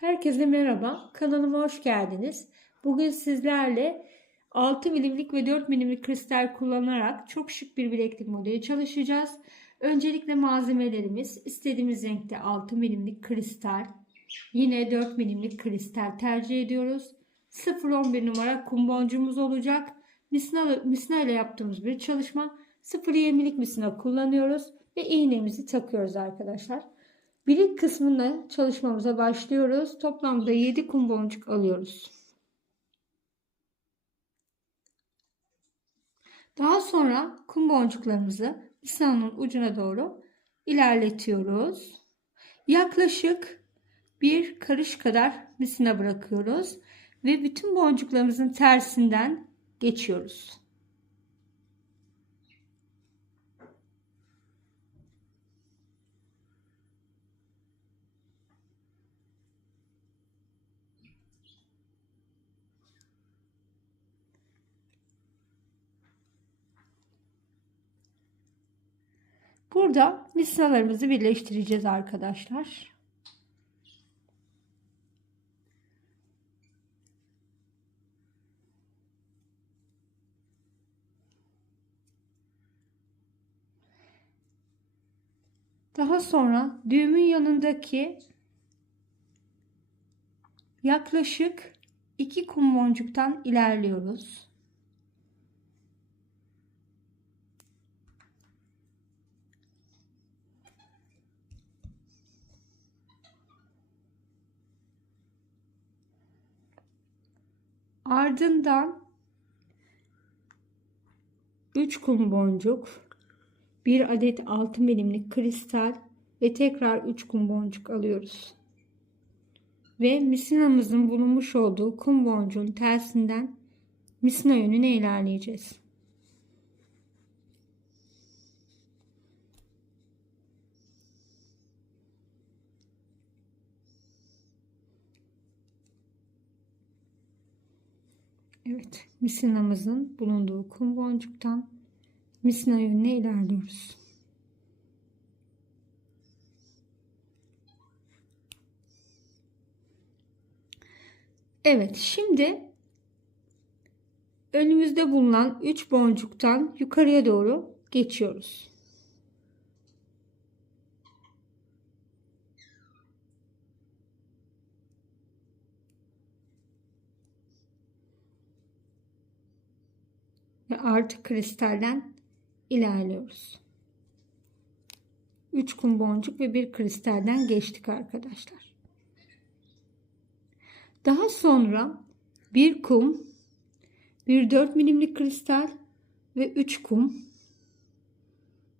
Herkese merhaba. Kanalıma hoş geldiniz. Bugün sizlerle 6 milimlik ve 4 milimlik kristal kullanarak çok şık bir bileklik modeli çalışacağız. Öncelikle malzemelerimiz istediğimiz renkte 6 milimlik kristal, yine 4 milimlik kristal tercih ediyoruz. 0-11 numara kum boncuğumuz olacak. Misina ile yaptığımız bir çalışma. 0-20'lik misina kullanıyoruz ve iğnemizi takıyoruz arkadaşlar. Bilik kısmında çalışmamıza başlıyoruz. Toplamda 7 kum boncuk alıyoruz. Daha sonra kum boncuklarımızı lisanın ucuna doğru ilerletiyoruz. Yaklaşık bir karış kadar misina bırakıyoruz ve bütün boncuklarımızın tersinden geçiyoruz. Burada misinalarımızı birleştireceğiz arkadaşlar. Daha sonra düğümün yanındaki yaklaşık iki kum boncuktan ilerliyoruz. Ardından 3 kum boncuk, 1 adet 6 milimlik kristal ve tekrar 3 kum boncuk alıyoruz. Ve misinamızın bulunmuş olduğu kum boncuğun tersinden misina yönüne ilerleyeceğiz. Evet, misinamızın bulunduğu kum boncuktan misina yönüne ilerliyoruz. Evet, şimdi önümüzde bulunan 3 boncuktan yukarıya doğru geçiyoruz. Ve artı kristalden ilerliyoruz. 3 kum boncuk ve bir kristalden geçtik arkadaşlar. Daha sonra bir kum, bir 4 milimlik kristal ve 3 kum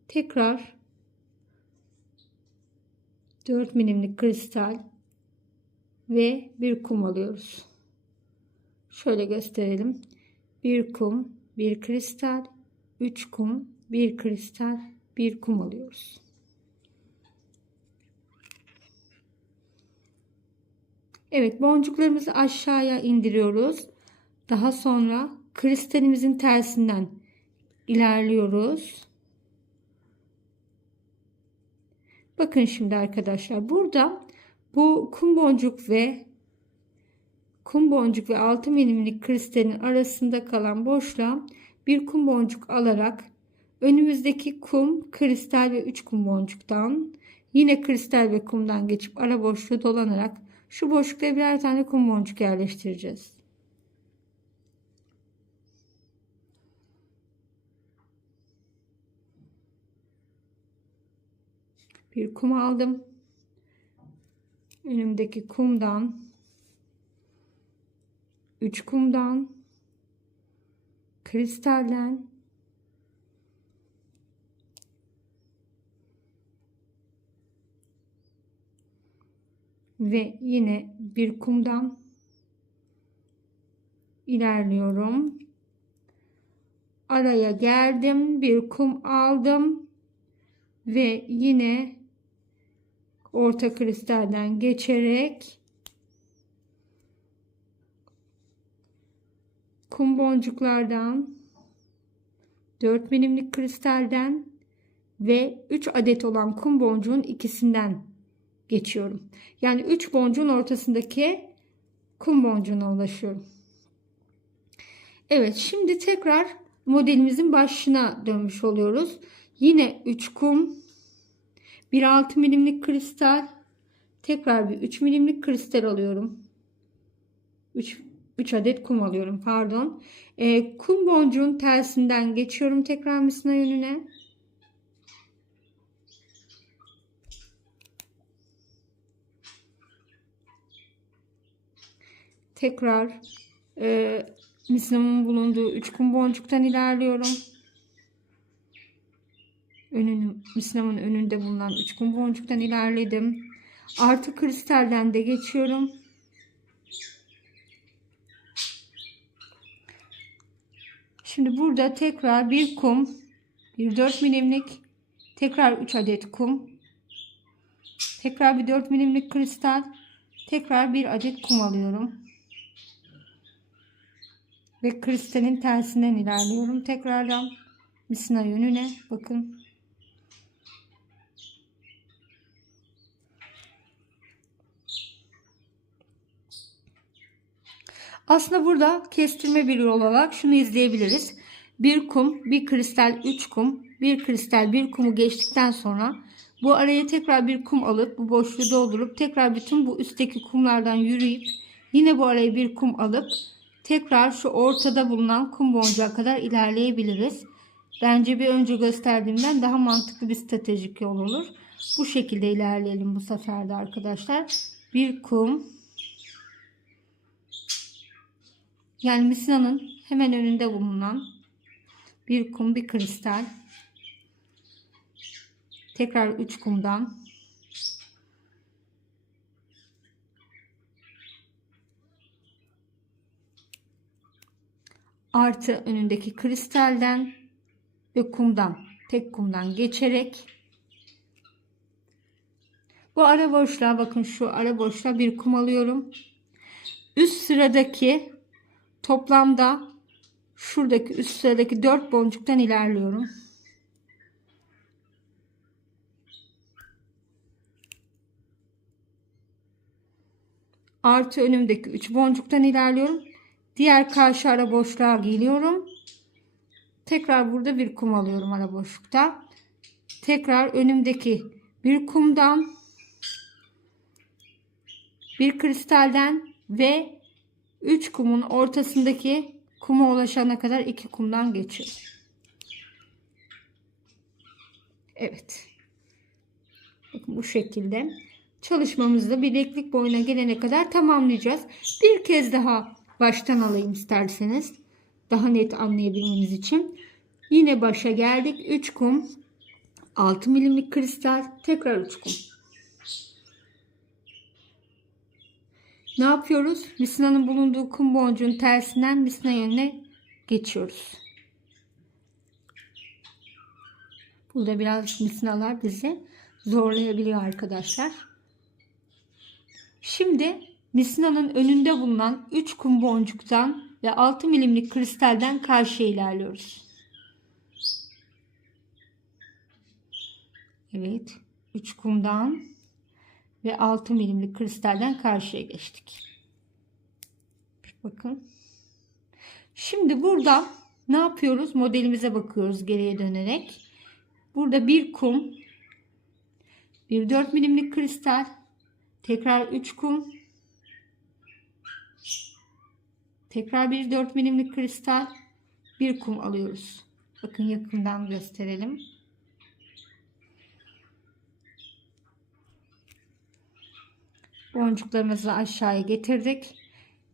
tekrar 4 milimlik kristal ve bir kum alıyoruz. Şöyle gösterelim. Bir kum, bir kristal, 3 kum, bir kristal, bir kum alıyoruz. Evet boncuklarımızı aşağıya indiriyoruz. Daha sonra kristalimizin tersinden ilerliyoruz. Bakın şimdi arkadaşlar burada bu kum boncuk ve kum boncuk ve 6 milimlik kristalin arasında kalan boşluğa bir kum boncuk alarak önümüzdeki kum, kristal ve 3 kum boncuktan yine kristal ve kumdan geçip ara boşluğu dolanarak şu boşlukta birer tane kum boncuk yerleştireceğiz. Bir kum aldım. Önümdeki kumdan 3 kumdan kristalden ve yine bir kumdan ilerliyorum. Araya geldim, bir kum aldım ve yine orta kristalden geçerek kum boncuklardan 4 milimlik kristalden ve 3 adet olan kum boncuğun ikisinden geçiyorum. Yani 3 boncuğun ortasındaki kum boncuğuna ulaşıyorum. Evet şimdi tekrar modelimizin başına dönmüş oluyoruz. Yine 3 kum, bir 6 milimlik kristal, tekrar bir 3 milimlik kristal alıyorum. 3, 3 adet kum alıyorum pardon. Ee, kum boncuğun tersinden geçiyorum tekrar misina yönüne. Tekrar e, misinamın bulunduğu 3 kum boncuktan ilerliyorum. Önünü, misinamın önünde bulunan 3 kum boncuktan ilerledim. Artı kristalden de geçiyorum. Şimdi burada tekrar bir kum, bir 4 milimlik, tekrar 3 adet kum, tekrar bir 4 milimlik kristal, tekrar bir adet kum alıyorum. Ve kristalin tersinden ilerliyorum. Tekrardan misina yönüne bakın. Aslında burada kestirme bir yol olarak şunu izleyebiliriz. Bir kum, bir kristal, üç kum, bir kristal, bir kumu geçtikten sonra bu araya tekrar bir kum alıp bu boşluğu doldurup tekrar bütün bu üstteki kumlardan yürüyüp yine bu araya bir kum alıp tekrar şu ortada bulunan kum boncuğa kadar ilerleyebiliriz. Bence bir önce gösterdiğimden daha mantıklı bir stratejik yol olur. Bu şekilde ilerleyelim bu sefer de arkadaşlar. Bir kum, Yani misinanın hemen önünde bulunan bir kum bir kristal. Tekrar 3 kumdan artı önündeki kristalden ve kumdan tek kumdan geçerek bu ara boşluğa bakın şu ara boşluğa bir kum alıyorum. Üst sıradaki Toplamda şuradaki üst sıradaki 4 boncuktan ilerliyorum. Artı önümdeki 3 boncuktan ilerliyorum. Diğer karşı ara boşluğa geliyorum. Tekrar burada bir kum alıyorum ara boşlukta. Tekrar önümdeki bir kumdan bir kristalden ve 3 kumun ortasındaki kuma ulaşana kadar 2 kumdan geçiyor. Evet. Bakın bu şekilde çalışmamızı bileklik boyuna gelene kadar tamamlayacağız. Bir kez daha baştan alayım isterseniz. Daha net anlayabilmeniz için. Yine başa geldik. 3 kum, 6 milimlik kristal, tekrar 3 kum. Ne yapıyoruz? Misina'nın bulunduğu kum boncuğun tersinden misina yönüne geçiyoruz. Burada biraz misinalar bizi zorlayabiliyor arkadaşlar. Şimdi misinanın önünde bulunan 3 kum boncuktan ve 6 milimlik kristalden karşıya ilerliyoruz. Evet. 3 kumdan ve 6 milimlik kristalden karşıya geçtik. Bakın. Şimdi burada ne yapıyoruz? Modelimize bakıyoruz geriye dönerek. Burada bir kum, bir 4 milimlik kristal, tekrar 3 kum, tekrar bir 4 milimlik kristal, bir kum alıyoruz. Bakın yakından gösterelim. Boncuklarımızı aşağıya getirdik.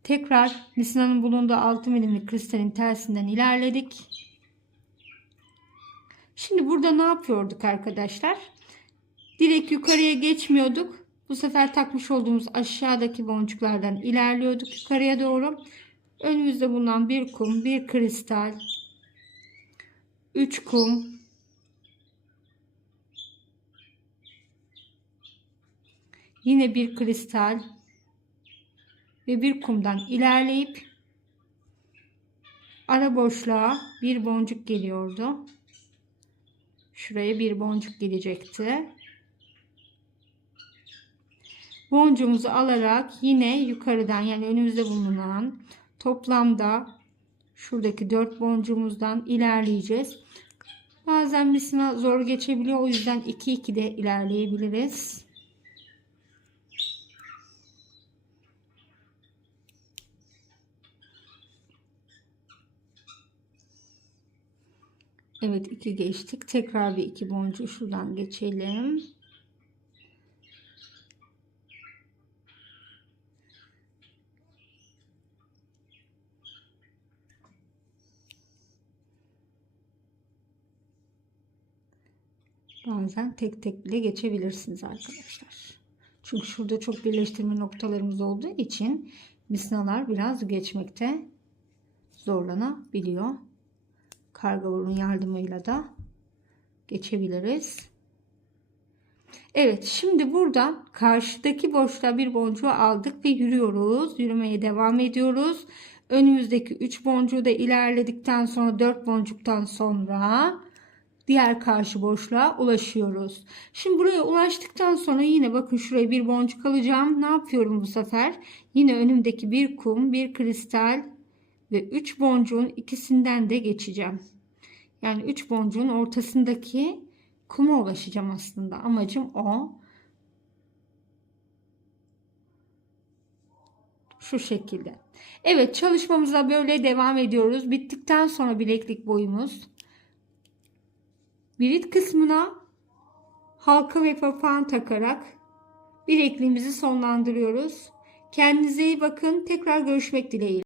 Tekrar misinanın bulunduğu 6 milimlik kristalin tersinden ilerledik. Şimdi burada ne yapıyorduk arkadaşlar? Direkt yukarıya geçmiyorduk. Bu sefer takmış olduğumuz aşağıdaki boncuklardan ilerliyorduk yukarıya doğru. Önümüzde bulunan bir kum, bir kristal, 3 kum, Yine bir kristal ve bir kumdan ilerleyip ara boşluğa bir boncuk geliyordu. Şuraya bir boncuk gelecekti. boncuğumuzu alarak yine yukarıdan yani önümüzde bulunan toplamda şuradaki 4 boncuğumuzdan ilerleyeceğiz. Bazen misina zor geçebiliyor. O yüzden 2 2 de ilerleyebiliriz. Evet 2 geçtik. Tekrar bir 2 boncuğu şuradan geçelim. Bazen tek tek bile geçebilirsiniz arkadaşlar. Çünkü şurada çok birleştirme noktalarımız olduğu için misinalar biraz geçmekte zorlanabiliyor. Karga burun yardımıyla da geçebiliriz. Evet şimdi buradan karşıdaki boşluğa bir boncuğu aldık ve yürüyoruz. Yürümeye devam ediyoruz. Önümüzdeki 3 boncuğu da ilerledikten sonra 4 boncuktan sonra diğer karşı boşluğa ulaşıyoruz. Şimdi buraya ulaştıktan sonra yine bakın şuraya bir boncuk alacağım. Ne yapıyorum bu sefer? Yine önümdeki bir kum, bir kristal ve 3 boncuğun ikisinden de geçeceğim. Yani 3 boncuğun ortasındaki kuma ulaşacağım aslında. Amacım o. Şu şekilde. Evet çalışmamıza böyle devam ediyoruz. Bittikten sonra bileklik boyumuz Birit kısmına halka ve papağan takarak bilekliğimizi sonlandırıyoruz. Kendinize iyi bakın. Tekrar görüşmek dileğiyle.